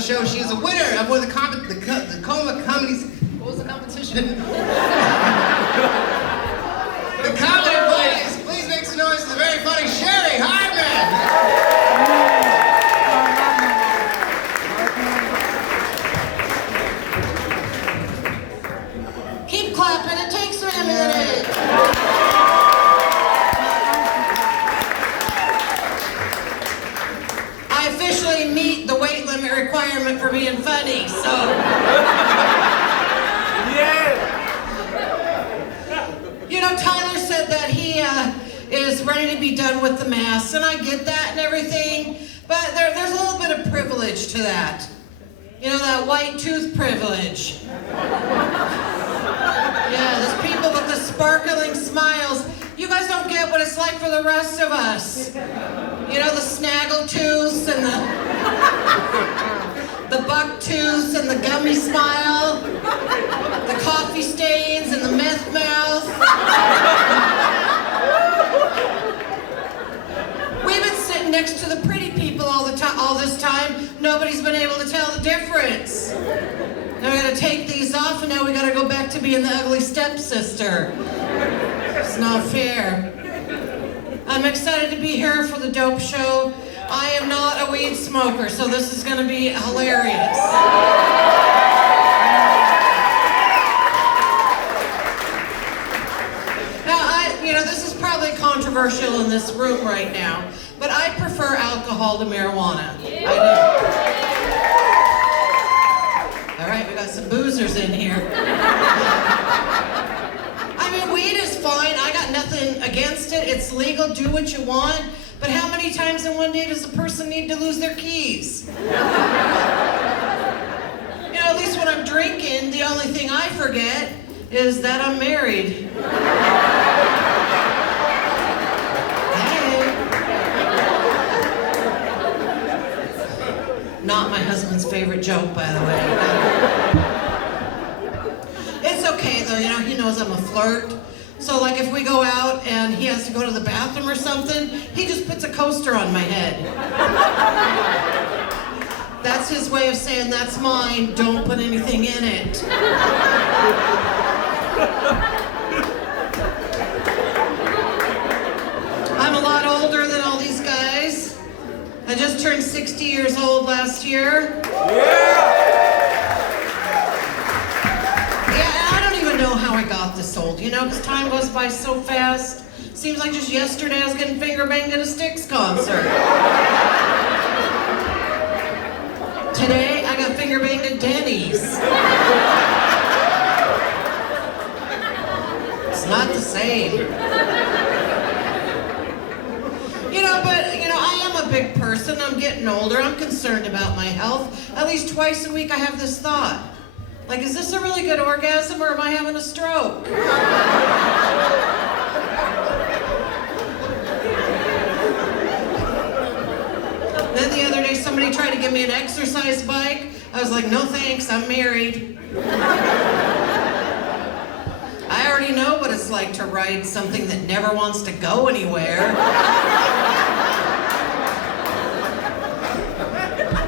the show. She is a winner of one of the Tacoma Comedies. What was the competition? The Comedy Boys. Please make some noise for the very funny Sherry Hardman. Keep clapping. It takes a minute. I officially meet the weight limit requirement for being funny, so. Yeah. You know, Tyler said that he is ready to be done with the mask, and I get that and everything, but there's a little bit of privilege to that. You know, that white tooth privilege. Yeah, those people with the sparkling smiles. You guys don't get what it's like for the rest of us. You know, the snaggle tooths and the buck tooths and the gummy smile, the coffee stains and the meth mouth. We've been sitting next to the pretty people all this time. Nobody's been able to tell the difference. Now we gotta take these off, and now we gotta go back to being the ugly stepsister. It's not fair. I'm excited to be here for the dope show. I am not a weed smoker, so this is gonna be hilarious. Now, this is probably controversial in this room right now, but I prefer alcohol to marijuana. I do. All right, we got some boozers in here. I mean, weed is fine. I got nothing against it. It's legal. Do what you want. But how many times in one day does a person need to lose their keys? At least when I'm drinking, the only thing I forget is that I'm married. Hey. Not my husband's favorite joke, by the way. It's okay, though. He knows I'm a flirt. So, like, if we go out and he has to go to the bathroom or something, he just puts a coaster on my head. That's his way of saying, that's mine, don't put anything in it. I'm a lot older than all these guys. I just turned 60 years old last year. Know how I got this old, because time goes by so fast. Seems like just yesterday I was getting finger banged at a Styx concert. Today I got finger banged at Denny's. It's not the same. But I am a big person. I'm getting older. I'm concerned about my health. At least twice a week I have this thought. Like, is this a really good orgasm, or am I having a stroke? Then the other day, somebody tried to give me an exercise bike. I was like, no thanks, I'm married. I already know what it's like to ride something that never wants to go anywhere.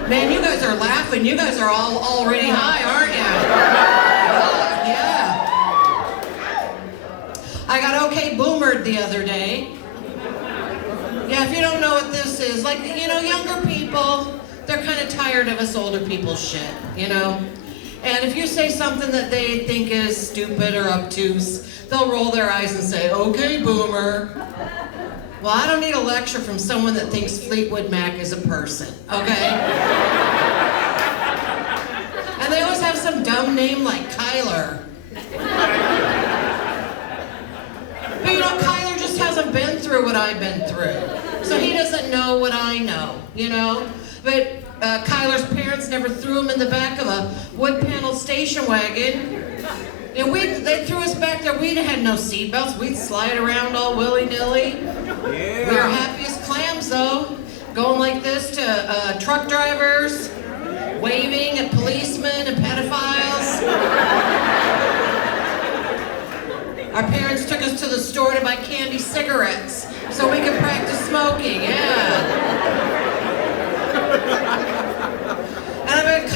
Man, you guys are laughing. You guys are all already high, aren't you? Yeah. I got okay boomered the other day. Yeah, if you don't know what this is, like, younger people, they're kind of tired of us older people's shit, And if you say something that they think is stupid or obtuse, they'll roll their eyes and say, okay, boomer. Well, I don't need a lecture from someone that thinks Fleetwood Mac is a person, okay? And they always have some dumb name like Kyler. But Kyler just hasn't been through what I've been through. So he doesn't know what I know, But Kyler's parents never threw him in the back of a wood-paneled station wagon. They threw us back there. We had no seatbelts. We'd slide around all willy-nilly. Yeah. We were happy as clams, though. Going like this to truck drivers, waving at policemen and pedophiles. Our parents took us to the store to buy candy cigarettes so we could practice smoking, yeah. And I've been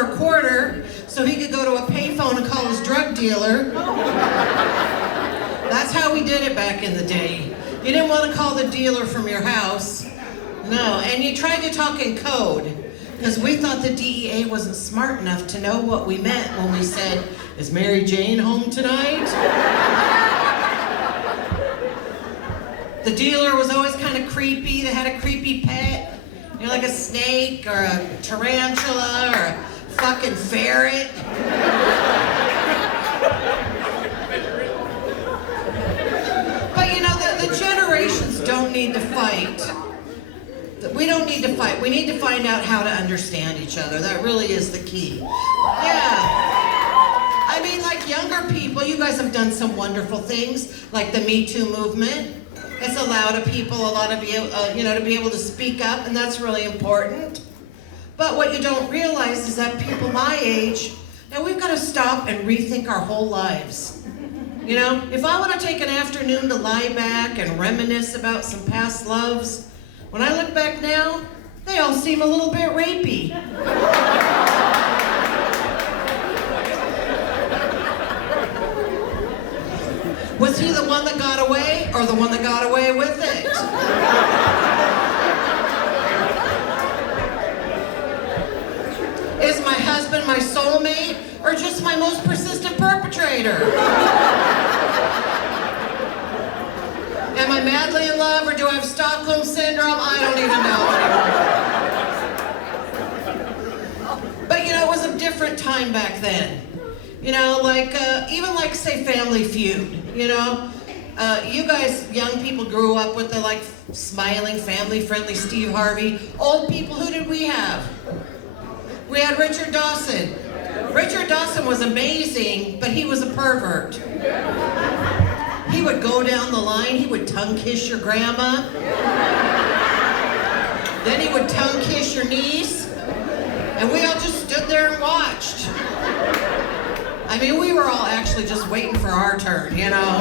for a quarter so he could go to a payphone and call his drug dealer. That's how we did it back in the day. You didn't want to call the dealer from your house. No, and you tried to talk in code because we thought the DEA wasn't smart enough to know what we meant when we said, "Is Mary Jane home tonight?" The dealer was always kind of creepy. They had a creepy pet, you know, like a snake or a tarantula or a fucking ferret. But you know, the generations don't need to fight. We don't need to fight. We need to find out how to understand each other. That really is the key. Yeah. I mean, like younger people, you guys have done some wonderful things, like the Me Too movement. It's allowed people a lot of to be able to speak up, and that's really important. But what you don't realize is that people my age, now we've got to stop and rethink our whole lives. You know, if I want to take an afternoon to lie back and reminisce about some past loves, when I look back now, they all seem a little bit rapey. Was he the one that got away, or the one that got away with it? Is my husband my soulmate, or just my most persistent perpetrator? Am I madly in love, or do I have Stockholm Syndrome? I don't even know anymore. But you know, it was a different time back then. You know, like, even like, say, Family Feud, you know? You guys, young people, grew up with the, like, smiling, family-friendly Steve Harvey. Old people, who did we have? We had Richard Dawson. Richard Dawson was amazing, but he was a pervert. He would go down the line, he would tongue kiss your grandma. Then he would tongue kiss your niece. And we all just stood there and watched. I mean, we were all actually just waiting for our turn, you know?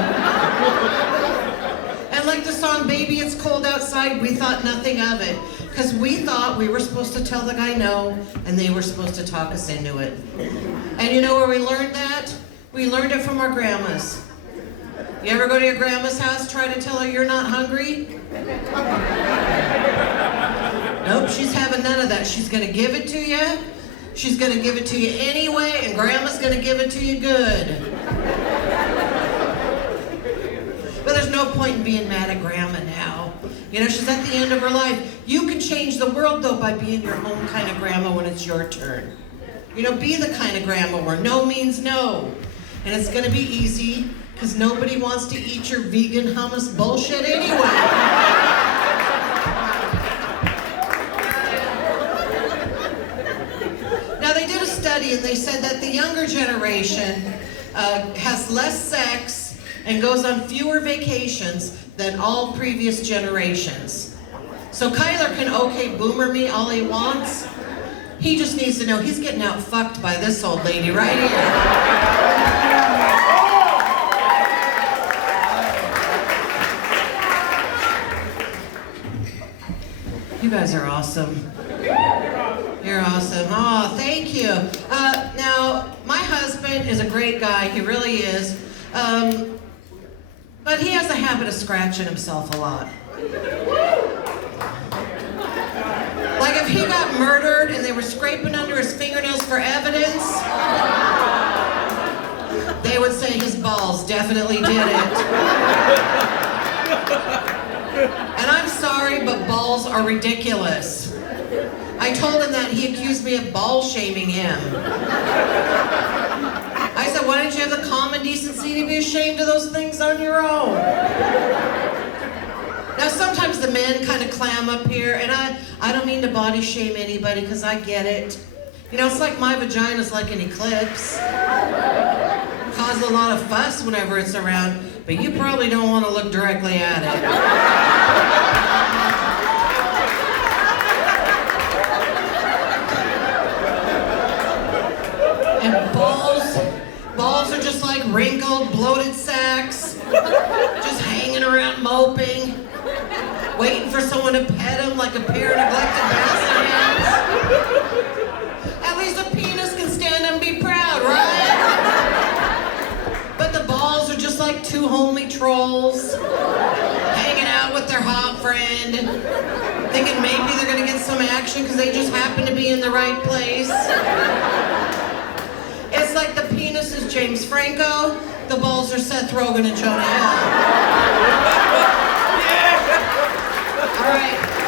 And like the song, "Baby, It's Cold Outside," we thought nothing of it. Because we thought we were supposed to tell the guy no, and they were supposed to talk us into it. And you know where we learned that? We learned it from our grandmas. You ever go to your grandma's house, try to tell her you're not hungry? Nope, she's having none of that. She's gonna give it to you. She's gonna give it to you anyway, and grandma's gonna give it to you good. But there's no point in being mad at grandma now. You know, she's at the end of her life. You can change the world, though, by being your own kind of grandma when it's your turn. You know, be the kind of grandma where no means no. And it's gonna be easy, because nobody wants to eat your vegan hummus bullshit anyway. Now, they did a study, and they said that the younger generation has less sex and goes on fewer vacations than all previous generations. So Kyler can okay boomer me all he wants. He just needs to know he's getting out fucked by this old lady right here. You guys are awesome. You're awesome. Oh, thank you. Now, my husband is a great guy. He really is. But he has a habit of scratching himself a lot. Like if he got murdered and they were scraping under his fingernails for evidence, they would say his balls definitely did it. And I'm sorry, but balls are ridiculous. I told him that. He accused me of ball shaming him. I said, why don't you have the common decency to be ashamed of those things on your own? Now, sometimes the men kind of clam up here, and I don't mean to body shame anybody, because I get it. You know, it's like my vagina's like an eclipse. Causes a lot of fuss whenever it's around, but you probably don't want to look directly at it. And balls are just like wrinkled, bloated sacks, just hanging around moping, waiting for someone to pet them like a pair of neglected basset hounds. At least a penis friend, thinking maybe they're gonna get some action because they just happen to be in the right place. It's like the penis is James Franco, the balls are Seth Rogen and Jonah Hill. All right.